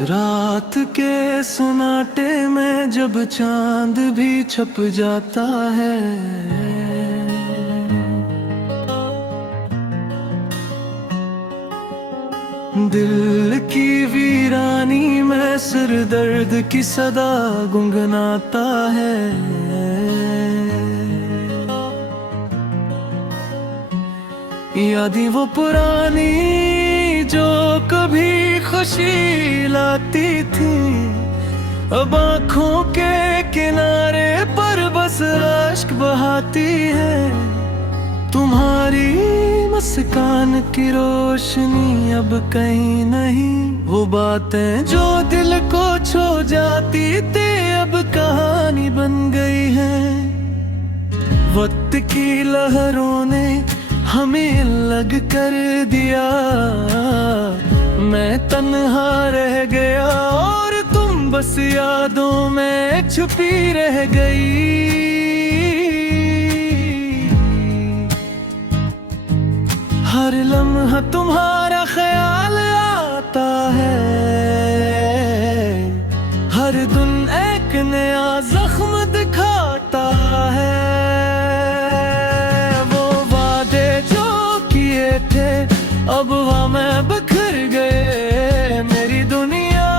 रात के सन्नाटे में जब चांद भी छप जाता है, दिल की वीरानी में सिर दर्द की सदा गुनगुनाता है। यादें वो पुरानी जो कभी खुशी लाती थी, अब आँखों के किनारे पर बस अश्क बहाती है। तुम्हारी मुस्कान की रोशनी अब कहीं नहीं, वो बातें जो दिल को छू जाती थी अब कहानी बन गई है। वक्त की लहरों ने हमें अलग कर दिया, मैं तन्हा रह गया और तुम बस यादों में छुपी रह गई। हर लम्हा तुम्हारा ख्याल आता है, हर दिन एक नया जख्म दिखाता है। वो वादे जो किए थे अब हमें बिखर गए, मेरी दुनिया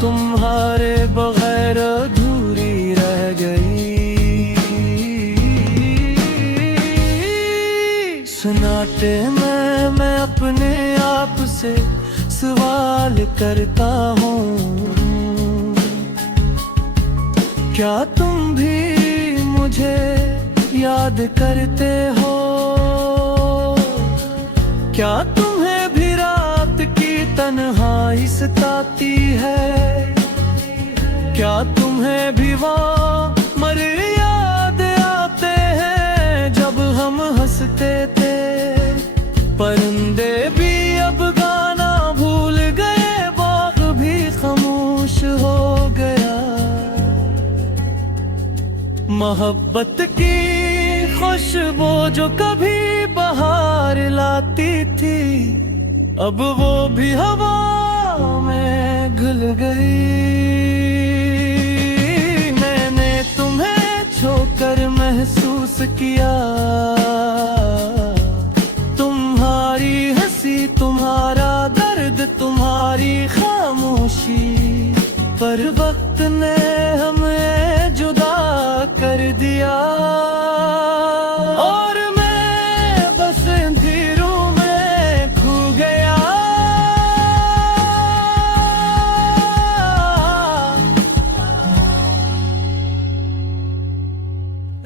तुम्हारे बगैर अधूरी रह गई। सन्नाटे में मैं अपने आप से सवाल करता हूँ, क्या तुम भी मुझे याद करते हो? क्या तुम्हें भी रात की तन्हाई सताती है? क्या तुम्हें भी वो मर याद आते हैं जब हम हंसते थे? परिंदे भी अब गाना भूल गए, बाग भी खामोश हो गया। मोहब्बत की खुशबू जो कभी बाहर लाती थी, अब वो भी हवा में घुल गई। मैंने तुम्हें छोकर महसूस किया, तुम्हारी हंसी, तुम्हारा दर्द, तुम्हारी खामोशी, पर वक्त ने हमें जुदा कर दिया। और मैं बस अंधेरों में खो गया।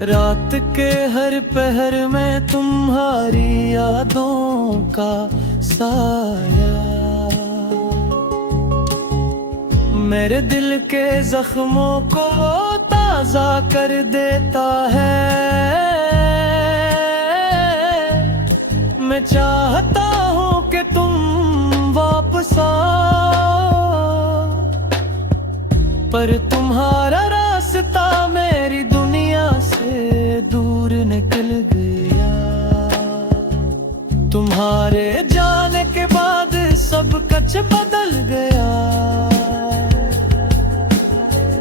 रात के हर पहर में तुम्हारी यादों का साया मेरे दिल के जख्मों को ताजा कर देता है। मैं चाहता हूँ कि तुम वापस आओ, पर तुम्हारा रास्ता मेरी दुनिया से दूर निकल गया। तुम्हारे जाने के बाद सब कुछ बदल गया।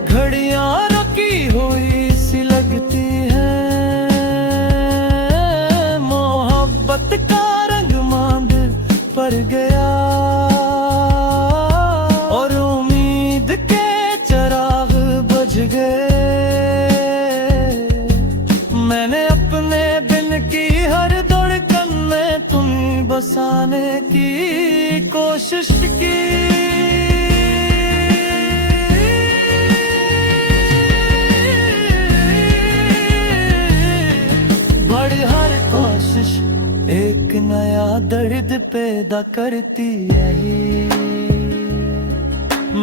घड़ियां रुकी हुई सी लगती है, मोहब्बत का रंग मांद पर गया, और उम्मीद के चिराग बुझ गए। मैंने अपने दिल की हर धड़कन में तुम बसाने की कोशिश की, हर कोशिश एक नया दर्द पैदा करती है।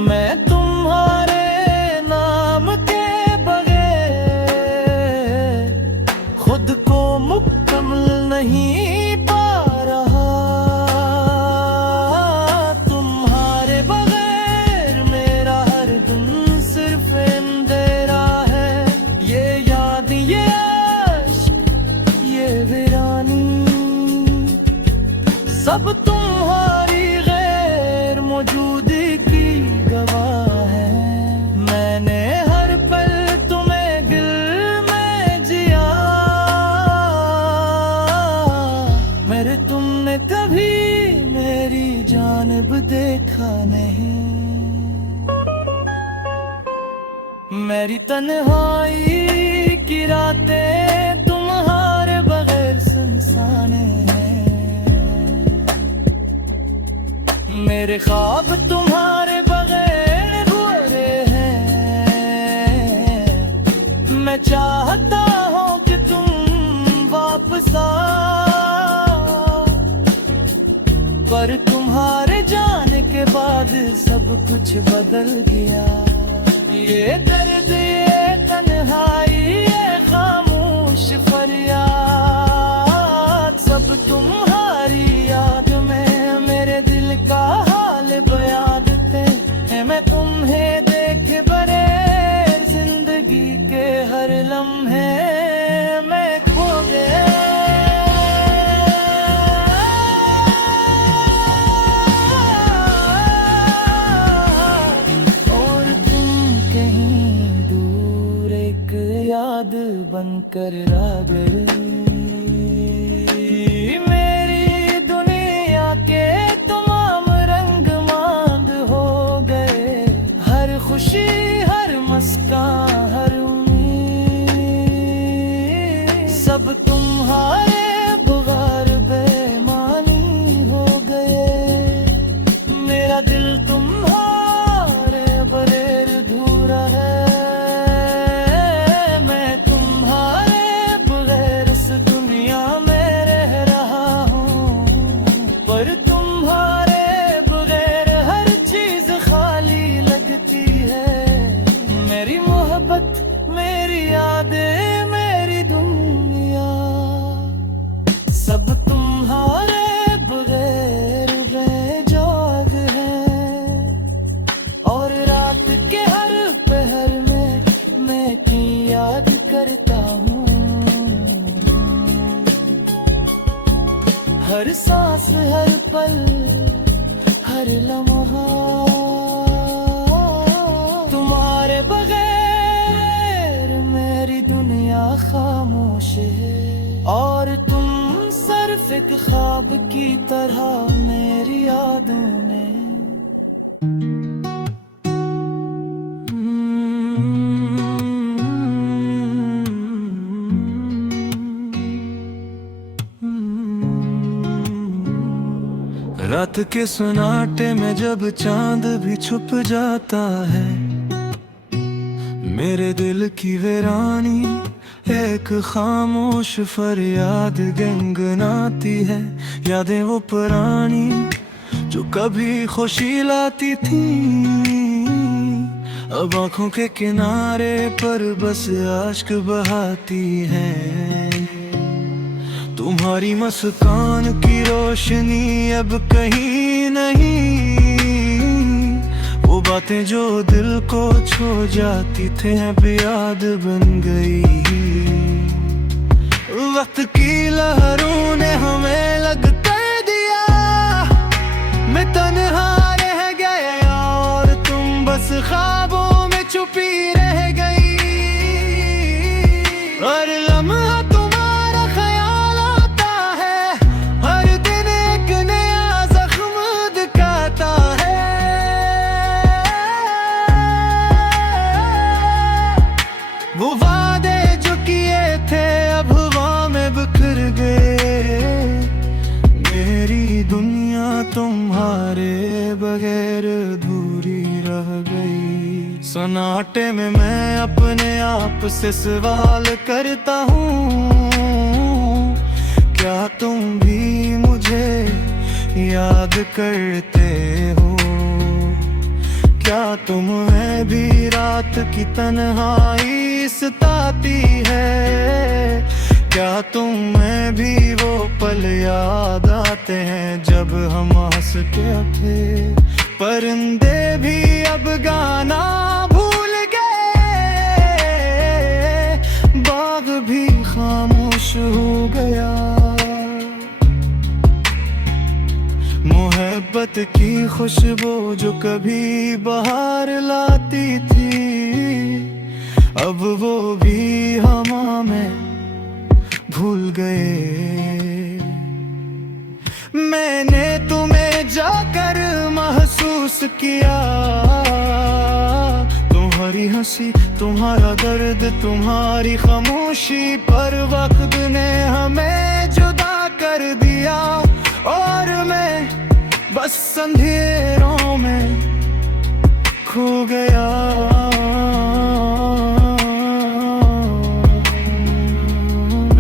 मैं तुम्हारे नाम के बगैर खुद को मुकम्मल नहीं पा रहा। तुम्हारे बगैर मेरा हर दिन सिर्फ अंधेरा है। ये याद, ये वीरानी सब तुम्हारा मौजूदगी की गवाह है। मैंने हर पल तुम्हें दिल में जिया, मेरे तुमने कभी मेरी जानिब देखा नहीं। मेरी तन्हाई की रातें तुम्हारे बगैर सुनसाने हैं। मेरे ख्वाब तुम्हारे बगैर अधूरे हैं। मैं चाहता हूँ कि तुम वापस आओ, पर तुम्हारे जाने के बाद सब कुछ बदल गया। ये दर्द, ये तन्हाई, ये खामोश फरियाद, सब तुम्हारी याद में मेरे दिल का हाल बयां देते हैं। मैं तुम्हें देख बरे जिंदगी के हर लम्हे में खो गया। याद बनकर रह गई। मेरी दुनिया के तमाम रंग मांद हो गए। हर खुशी, हर मुस्कान, हर उम्मीद, सब तुम्हारे बगैर बेमानी हो गए। मेरा दिल तुम्हारे बगैर अधूरा है। मेरी मोहब्बत, मेरी यादें, मेरी दुनिया, सब तुम्हारे बगैर बेजाग है। और रात के हर पहर में मैं की याद करता हूँ। हर सांस, हर पल, हर लम्हा तुम्हारे बगैर मेरी दुनिया खामोश है। और तुम सिर्फ एक ख्वाब की तरह मेरी यादों में। रात के सन्नाटे में जब चांद भी छुप जाता है, मेरे दिल की वीरानी एक खामोश फरियाद गुनगुनाती है। यादें वो पुरानी जो कभी खुशी लाती थी, अब आंखों के किनारे पर बस आश्क बहाती है। तुम्हारी मुस्कान की रोशनी अब कहीं नहीं, वो बातें जो दिल को छू जाती थे अब याद बन गई। वक्त की लहरों ने हमें लग कर दिया, मैं तन्हा रह गया और तुम बस ख्वाबों में छुपी रह गई। और लम्हा तुम्हारा ख्याल आता है, हर दिन एक नया जख्म दिखाता है। वो वादे जो किए थे अब हवा में बिखर गए। मेरी दुनिया तुम्हारे बगैर अधूरी रह गई। सन्नाटे में मैं अपने आप से सवाल करता हूँ, क्या तुम भी मुझे याद करते हो? क्या तुम्हें भी रात की तन्हाई सताती है? क्या तुम्हें भी वो पल याद आते हैं जब हम हंसते थे? परिंदे भी अब गाना भूल गए, बाग भी खामोश हो गया। मोहब्बत की खुशबू जो कभी बाहर लाती थी, अब वो भी हवा में भूल गए। मैंने तुम्हें जाकर महसूस किया, तुम्हारी हंसी, तुम्हारा दर्द, तुम्हारी खामोशी, पर वक्त ने हमें जुदा कर दिया। और मैं बस अंधेरों में खो गया।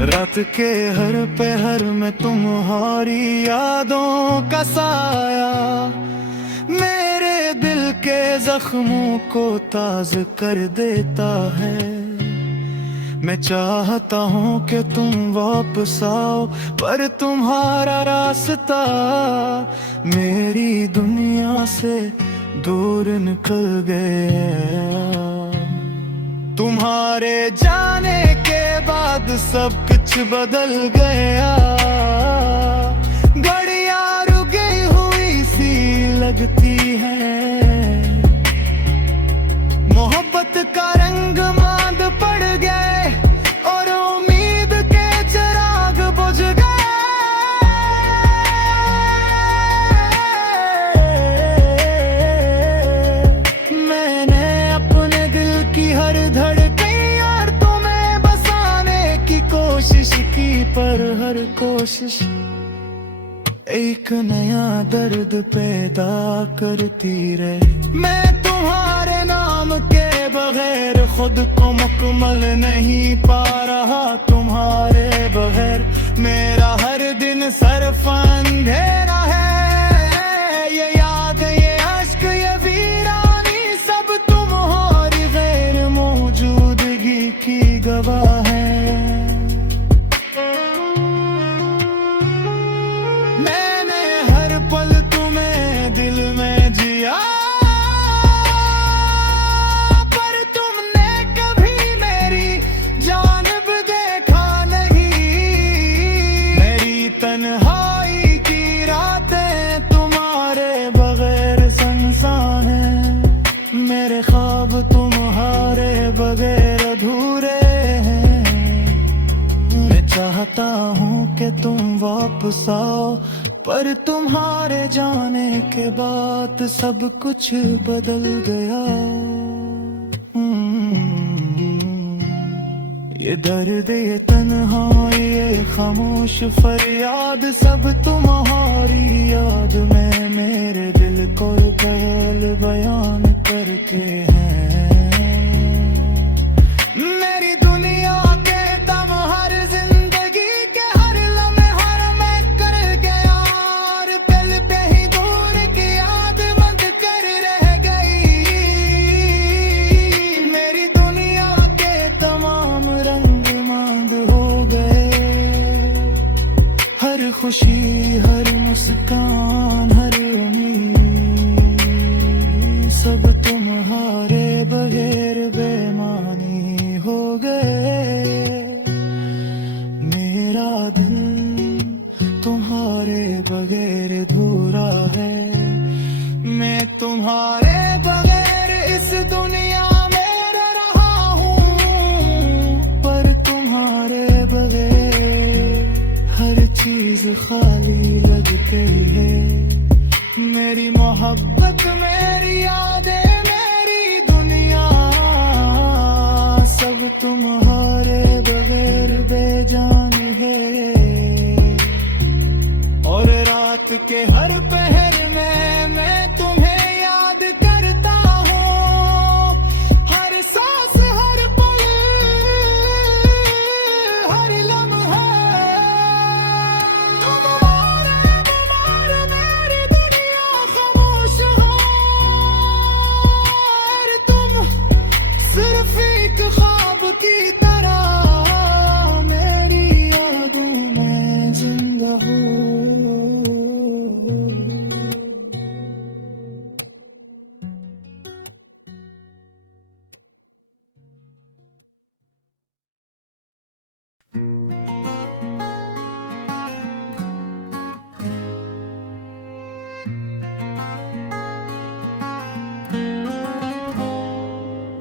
रात के हर पहर में तुम्हारी यादों का साया मेरे दिल के जख्मों को ताज़ा कर देता है। मैं चाहता हूँ कि तुम वापस आओ, पर तुम्हारा रास्ता मेरी दुनिया से दूर निकल गया। तुम्हारे जाने के बाद सब कुछ बदल गया। घड़ियां रुकी हुई सी लगती है, मोहब्बत का रंग मांद पड़ गए और उम्मीद के चिराग बुझ गए। मैंने अपने दिल की हर धड़कन और तुम्हें बसाने की कोशिश की, पर हर कोशिश एक नया दर्द पैदा करती रही। मैं तुम्हारे नाम के बगैर खुद को मुकम्मल नहीं पा रहा। तुम्हारे बगैर मेरा हर दिन सिर्फ अंधेरा है। ये याद, ये अश्क, ये वीरानी सब तुम्हारी गैर मौजूदगी की गवाह है। मैंने हर पल तुम्हें दिल में जिया, पर तुमने कभी मेरी जानिब देखा नहीं। मेरी तन्हाई की रातें तुम्हारे बगैर सुनसान हैं। मेरे ख्वाब तुम्हारे बगैर अधूरे हैं। मैं चाहता हूँ कि तुम वापस आओ, पर तुम्हारे जाने के बाद सब कुछ बदल गया। ये दर्द, ये तन्हाई, ये खामोश फरियाद सब तुम्हारी याद में मेरे दिल को ख्याल बयान करके हैं। मेरी दुनिया के दम हर जिंदगी के हर लम्हे हर मैं कर गया, और दिल पे ही दूर की याद बंद कर रह गई। मेरी दुनिया के तमाम रंग मांद हो गए। हर खुशी, हर मुस्कान, हर उम्मीद सब तुम्हारे बगैर बेमानी हो गए। मेरा दिल तुम्हारे बगैर अधूरा है। मैं तुम्हारे बगैर इस दुनिया में रहा हूँ, पर तुम्हारे बगैर हर चीज खाली लगती है। मेरी मोहब्बत, मेरी यादें, मेरी दुनिया सब तुम्हारे बगैर बेजान है। और रात के हर पहर में मैं तुम्हें याद करता हूँ। हर सांस, हर पल, हर लम्हा तुम्हारे बगैर मेरी दुनिया खामोश है। और तुम सिर्फ एक ख्वाब की तरह मेरी यादों में जिंदा हो।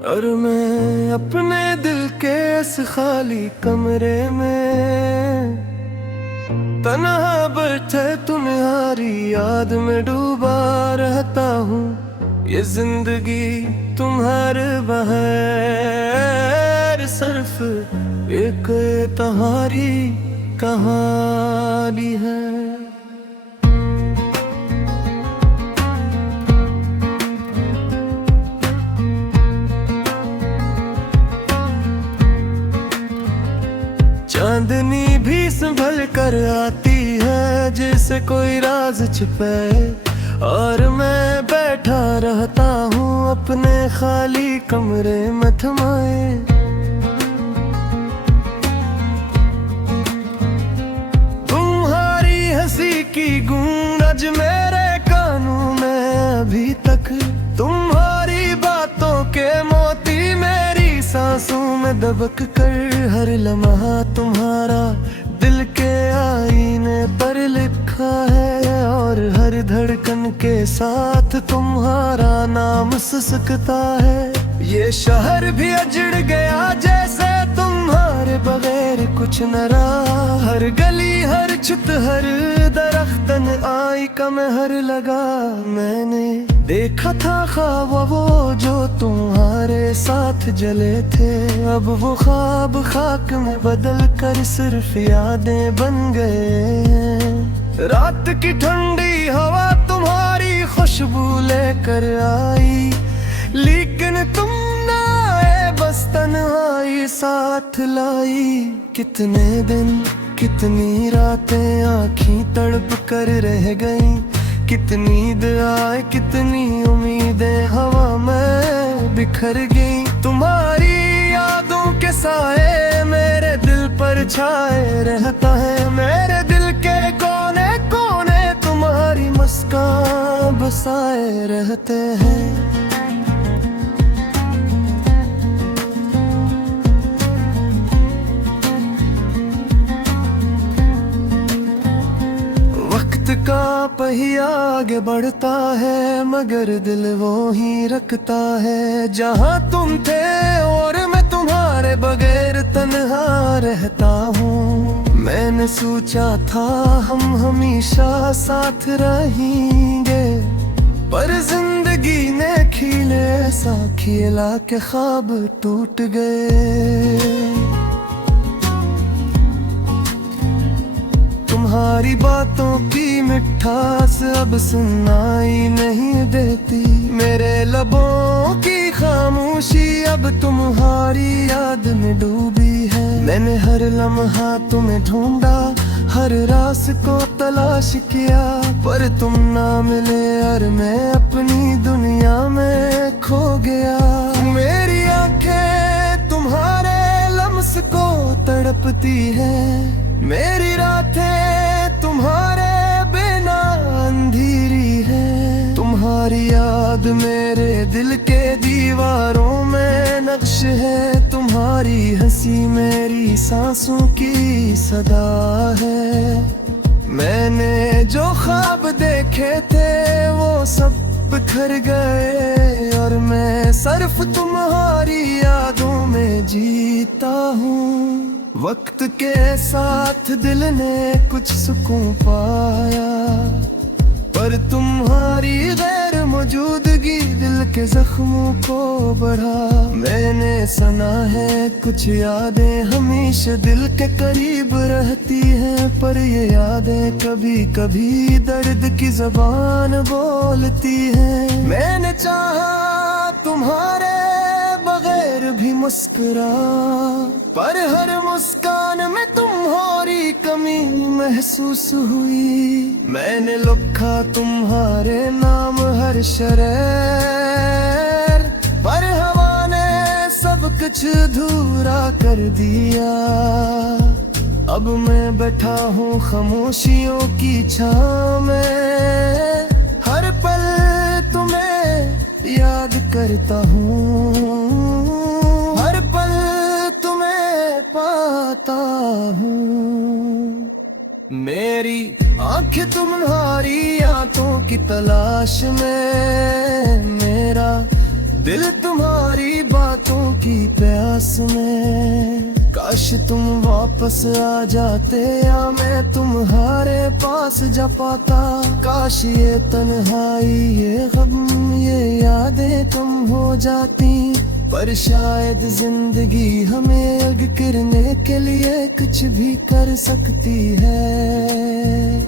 और मैं अपने दिल के इस खाली कमरे में तन्हा बैठे तुम्हारी याद में डूबा रहता हूँ। ये जिंदगी तुम्हारे बगैर सिर्फ एक तुम्हारी कहानी है। चांदनी भी संभल कर आती है जैसे कोई राज छिपे, और मैं बैठा रहता हूँ अपने खाली कमरे में थमाए। तुम्हारी हंसी की गूंज मेरे कानों में अभी तक, तुम्हारी बातों के मोती मेरी सांसों में दबक कर, हर लम्हा तुम्हारा दिल के आईने पर लिखा है, और हर धड़कन के साथ तुम्हारा नाम सिसकता है। ये शहर भी अजड़ गया जैसे तुम्हारे बगैर कुछ न रहा, हर गली हर छुत हर दरख्तन आई का महर लगा। मैंने देखा था ख्वाब वो जो तुम्हारे साथ जले थे, अब वो ख्वाब खाक में बदल कर सिर्फ यादें बन गए। रात की ठंडी हवा तुम्हारी खुशबू लेकर आई, लेकिन तुम ना आए, बस तन्हाई साथ लाई। कितने दिन कितनी रातें आँखीं तड़प कर रह गईं, कितनी नींद आए कितनी उम्मीदें हवा में बिखर गई। तुम्हारी यादों के साए मेरे दिल पर छाए रहता है, मेरे दिल के कोने कोने तुम्हारी मुस्कान बसाए रहते हैं। का पहिया आगे बढ़ता है मगर दिल वो ही रखता है, जहाँ तुम थे और मैं तुम्हारे बगैर तन्हा रहता हूँ। मैंने सोचा था हम हमेशा साथ रहेंगे, पर जिंदगी ने खिले ऐसा खिला के ख्वाब टूट गए। तुम्हारी बातों की मिठास अब सुनाई नहीं देती, मेरे लबों की खामोशी अब तुम्हारी याद में डूबी है। मैंने हर लम्हा तुम्हें ढूंढा, हर रास को तलाश किया, पर तुम ना मिले और मैं अपनी दुनिया में खो गया। मेरी आंखें तुम्हारे लम्स को तड़पती है, मेरी रातें तुम्हारे बिना अंधेरी है। तुम्हारी याद मेरे दिल के दीवारों में नक्श है, तुम्हारी हंसी मेरी सांसों की सदा है। मैंने जो ख्वाब देखे थे वो सब बिखर गए, और मैं सिर्फ तुम्हारी यादों में जीता हूँ। वक्त के साथ दिल ने कुछ सुकून पाया, पर तुम्हारी गैर मौजूदगी दिल के जख्मों को बढ़ा। मैंने सुना है कुछ यादें हमेशा दिल के करीब रहती हैं, पर ये यादें कभी कभी दर्द की ज़बान बोलती हैं। मैंने चाहा तुम्हारे बगैर भी मुस्कुरा, पर हर मुस्कान में तुम्हारी कमी महसूस हुई। मैंने लिखा तुम्हारे नाम हर शहर, पर हवा ने सब कुछ अधूरा कर दिया। अब मैं बैठा हूँ खामोशियों की छाँव में, हर पल तुम्हें याद करता हूँ, हर पल तुम्हें पाता हूँ। मेरी आंखें तुम्हारी आंखों की तलाश में, मेरा दिल तुम्हारी बात पास में। काश तुम वापस आ जाते या मैं तुम्हारे पास जा पाता। काश ये तन्हाई, ये गम, ये यादें कम हो जाती। पर शायद जिंदगी हमें अलग करने के लिए कुछ भी कर सकती है।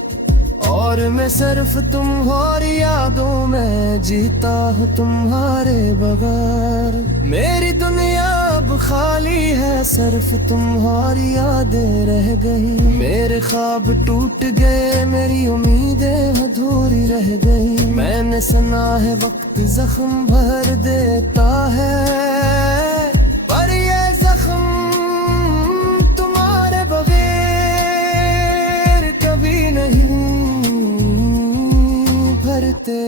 और मैं सिर्फ तुम्हारी यादों में जीता हूँ तुम्हारे बगैर। मेरी दुनिया अब खाली है, सिर्फ तुम्हारी यादें रह गई। मेरे ख्वाब टूट गए, मेरी उम्मीदें अधूरी रह गई। मैंने सुना है वक्त जख्म भर देता है, पर ये जख्म तुम्हारे बगैर कभी नहीं भरते।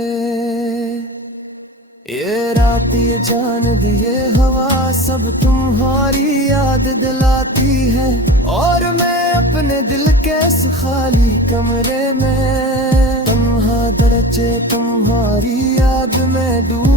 ये रात, ये जान, ये हवा सब तुम्हारी याद दिलाती है। और मैं अपने दिल के इस खाली कमरे में तन्हा दरचे तुम्हारी याद में डूब